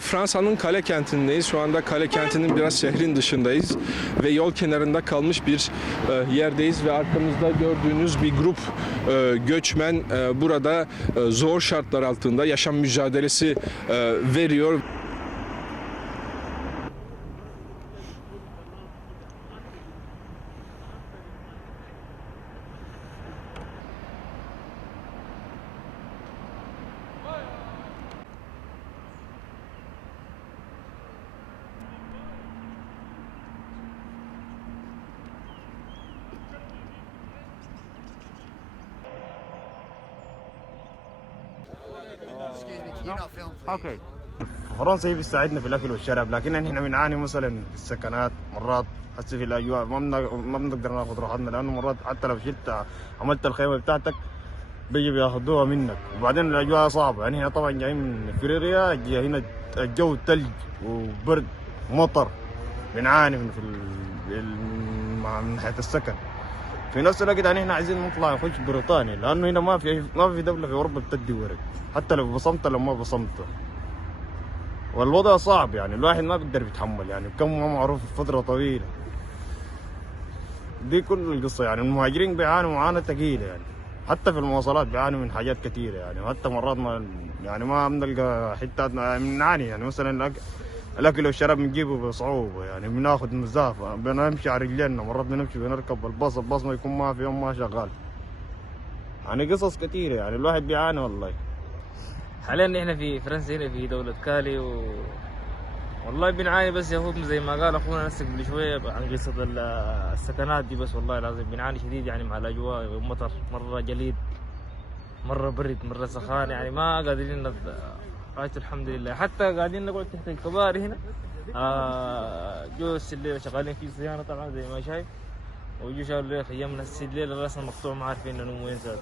Fransa'nın Kale kentindeyiz. Şu anda Kale kentinin biraz şehrin dışındayız ve yol kenarında kalmış bir yerdeyiz ve arkamızda gördüğünüz bir grup göçmen burada zor şartlar altında yaşam mücadelesi veriyor. اوكي. فرنسا هي بتساعدنا في الاكل والشراب، لكن احنا بنعاني مثلا في السكنات مرات. هسه في الاجواء ما بنقدر ناخذ راحتنا، لانه مرات حتى لو شلت عملت الخيمه بتاعتك بيجي بياخذوها منك، وبعدين الاجواء صعبه. يعني احنا طبعا جايين من افريقيا، هنا الجو ثلج وبرد ومطر، بنعاني من ناحيه السكن. في نفس الوقت يعني احنا عايزين نطلع نخش بريطانيا، لانه هنا ما في دوله في اوروبا بتدي ورق، حتى لو بصمت لو ما بصمت. والوضع صعب، يعني الواحد ما بيقدر يتحمل، يعني كم ما معروف فتره طويله. دي كل القصه، يعني المهاجرين بيعانوا معاناه ثقيله، يعني حتى في المواصلات بيعانوا من حاجات كثيره، يعني وحتى مرات ما بنلقى حتات بنعاني. يعني مثلا الاكل والشراب بنجيبه بصعوبه، يعني بناخذ مسافه، بنمشي على رجلنا، مرات بنمشي بنركب الباص ما يكون ما في يوم ما شغال. يعني قصص كثيره، يعني الواحد بيعاني والله. حاليا احنا في فرنسا هنا في دولة كالي والله بنعاني، بس يا هو زي ما قال اخونا نسق قبل شويه عن قصة السكنات دي، بس والله العظيم بنعاني شديد يعني مع الاجواء والمطر، مرة جليد مرة برد مرة سخان، يعني ما قادرين الحمد لله. حتى قاعدين نقعد تحت الكباري هنا، جو الليل شغالين في صيانة طبعا زي ما شايف، ويجوا شغالوا الليل خيامنا الليل راسنا مقطوع ما عارفين انه وين زاد.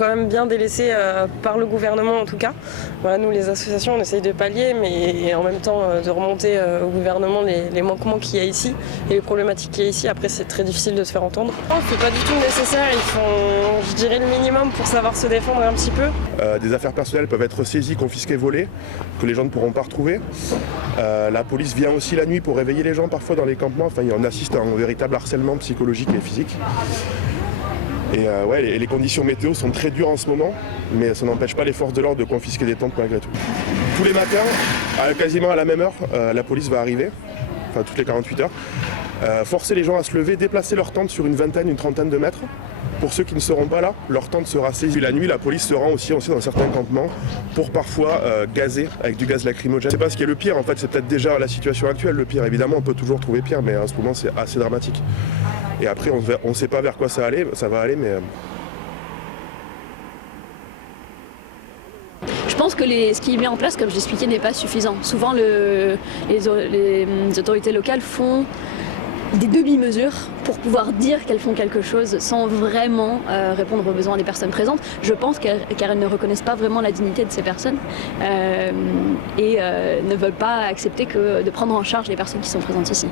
Quand même bien délaissés par le gouvernement en tout cas. Voilà, nous les associations on essaye de pallier, mais en même temps de remonter au gouvernement les manquements qu'il y a ici et les problématiques qu'il y a ici. Après c'est très difficile de se faire entendre. C'est pas du tout nécessaire, ils font je dirais le minimum pour savoir se défendre un petit peu. Des affaires personnelles peuvent être saisies, confisquées, volées, que les gens ne pourront pas retrouver. La police vient aussi la nuit pour réveiller les gens parfois dans les campements. Enfin, on assiste à un véritable harcèlement psychologique et physique. Et les conditions météo sont très dures en ce moment, mais ça n'empêche pas les forces de l'ordre de confisquer des tentes malgré tout. Tous les matins, quasiment à la même heure, la police va arriver, enfin toutes les 48 heures, forcer les gens à se lever, déplacer leur tente sur une trentaine de mètres. Pour ceux qui ne seront pas là, leur tente sera saisie. La nuit, la police se rend aussi dans certains campements pour parfois gazer avec du gaz lacrymogène. Je ne sais pas ce qui est le pire, en fait c'est peut-être déjà la situation actuelle le pire. Évidemment on peut toujours trouver pire, mais en ce moment c'est assez dramatique. Et après on ne sait pas vers quoi ça va aller, mais... Je pense que ce qui est mis en place, comme j'expliquais, n'est pas suffisant. Souvent les autorités locales font des demi-mesures pour pouvoir dire qu'elles font quelque chose sans vraiment répondre aux besoins des personnes présentes. Je pense car elles ne reconnaissent pas vraiment la dignité de ces personnes et ne veulent pas accepter de prendre en charge les personnes qui sont présentes ici.